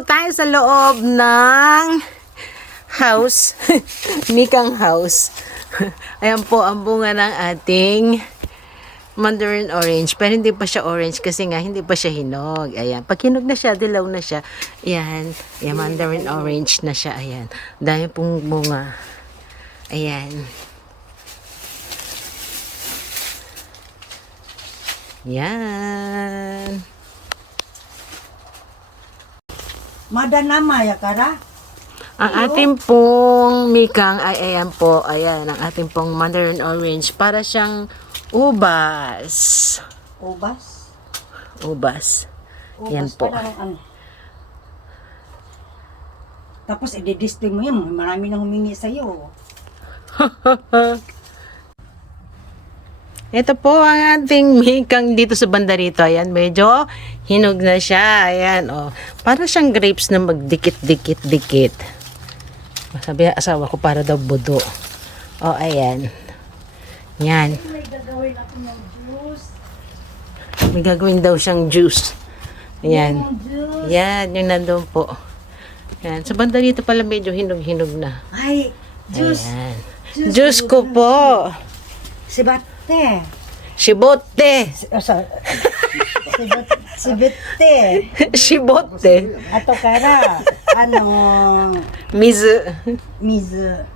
po tayo sa loob ng house. Mikang house. Ayan po ang bunga ng ating mandarin orange. Pero hindi pa siya orange kasi nga hindi pa siya hinog. Ayan. Pag hinog na siya, dilaw na siya. Ayan. Ayan, mandarin orange na siya. Ayan. Dahil pong bunga. Ayan. Yan. Madanama ya kara? Ang ating pong mikang ay ayan po. Ayan. Ang ating pong mandarin orange. Para siyang ubas. Ubas? Ubas. Yan po. Parang, tapos i-display mo yun. Marami nang humingi sa'yo. Ito po ang ating mikang dito sa banda rito. Ayan, medyo hinog na siya. Ayan, oh. Para siyang grapes na magdikit-dikit-dikit. Sabi ng asawa ko para daw budo. Oh, ayan. Yan. May gagawin ako ng juice. May gagawin daw siyang juice. Ayan. Juice. Yan, yung nandun po. Ayan. Sa banda rito pala medyo hinog-hinog na. Ay, juice. Ayan. Juice ko po. Sibate. Shibote. Sibate. Shibote. Ato kara. Mizu. Mizu.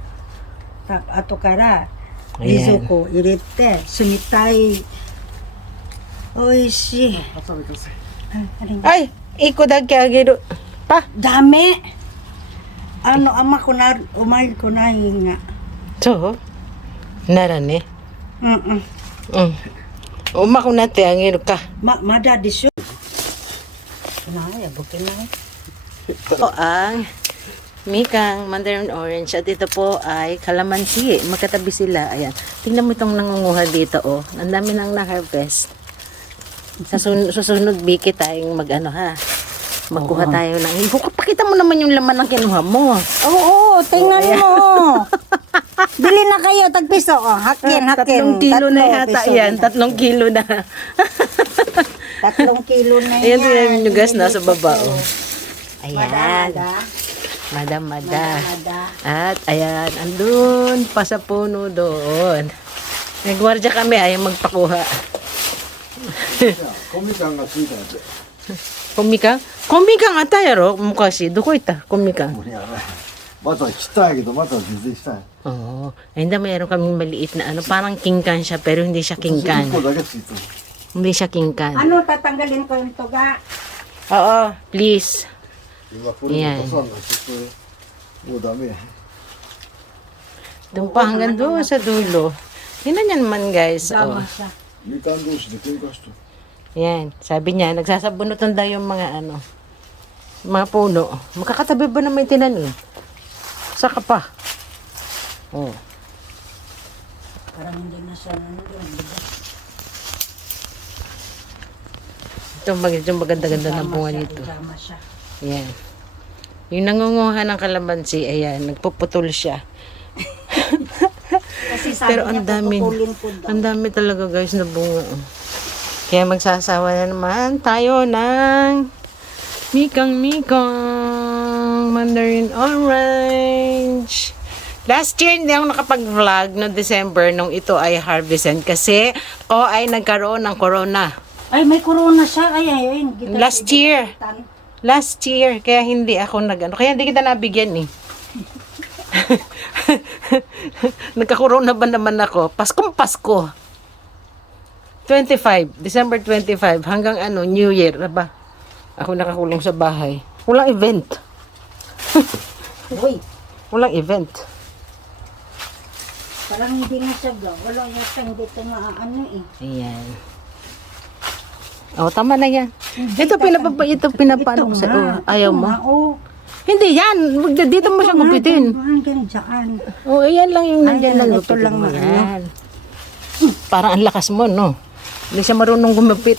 Ato kara. Ayan. Mizuko irete. Sumitai. Oishii. Ay, iko da ke ageru. Pa. Dame. Ama ko na, umail ko na nga. So, nara ne. Mm-mm. Uma ko nate ageru ka. Mada disu. Ay, bukin na. Ito ang mikang mandarin orange at ito po ay kalamansi. Magkatabi sila. Ayan. Tingnan mo itong nangunguha dito. Oh. Ang dami nang na-harvest. Sa susunod biki tayong mag-ano ha. Magkuha tayo ng hibo. Pakita mo naman yung laman ng kinuha mo. Oo, tingnan mo. Bili na kayo, tagpiso. Oh, hakin. 3 kilo na yata yan. 3 kilo na. 3 kilo na yan. Ayan yung gas nasa baba. Oh. Ayan. Mada. Mada. At ayan, andun pa sa puno doon. Nagwardya kami, ayaw magpakuha. Komikanがついたんで。 Komika? Komika nga tayo, mukashi. Duko ita, komika. また来たいけど、また全然したい。 Oo. Ayun na, mayroon kaming maliit na ano, parang kingkan siya, pero hindi siya kingkan. 1個だけついてる。 Hindi siya kingkan. Ano, tatanggalin ko yung tuga? Oo, please. 今これも出さんなし、これもうダメや。 Doon pa hanggang doon sa dulo. Tingnan niya naman guys. Oh. Dama siya. みかん同士で喧嘩してる。 Yan. Sabi niya, nagsasabunutan daw yung mga ano, mga puno. Makakatabi ba na may tinanim? Saka pa. Oh. Parang hindi na siya nandiyan. Ito maganda-ganda ng bunga nito. Dama siya. Yan. Yung nangunguha ng kalamansi, ayan, nagpuputol siya. Kasi sabi Pero niya, puputulin ko daw. ang dami talaga guys na bunga. Kaya magsasawa na naman tayo ng mikang mandarin orange. Last year hindi ako nakapag-vlog no December nung ito ay harvestan kasi ako ay nagkaroon ng corona. Ay, may corona siya. Ay. Last year. Last year. Kaya hindi ako kaya hindi kita nabigyan eh. Nagka-corona ba naman ako? Pasko. 25, December 25 hanggang New Year, ba? Ako nakakulong sa bahay. Walang event. Uy, Walang event. parang hindi na siya gaw. Wala yata hindi ito nga eh. Ayan. Oh, tama na yan. Ito pinapano ko sa ayaw mo. Oo. Hindi yan. Dito mo siya gupitin. Hanggang dyan. Oh, ayan lang yung nandiyan lang. ito lang mo. na Yan. Parang ang lakas mo, no? Hindi siya marunong gumapit.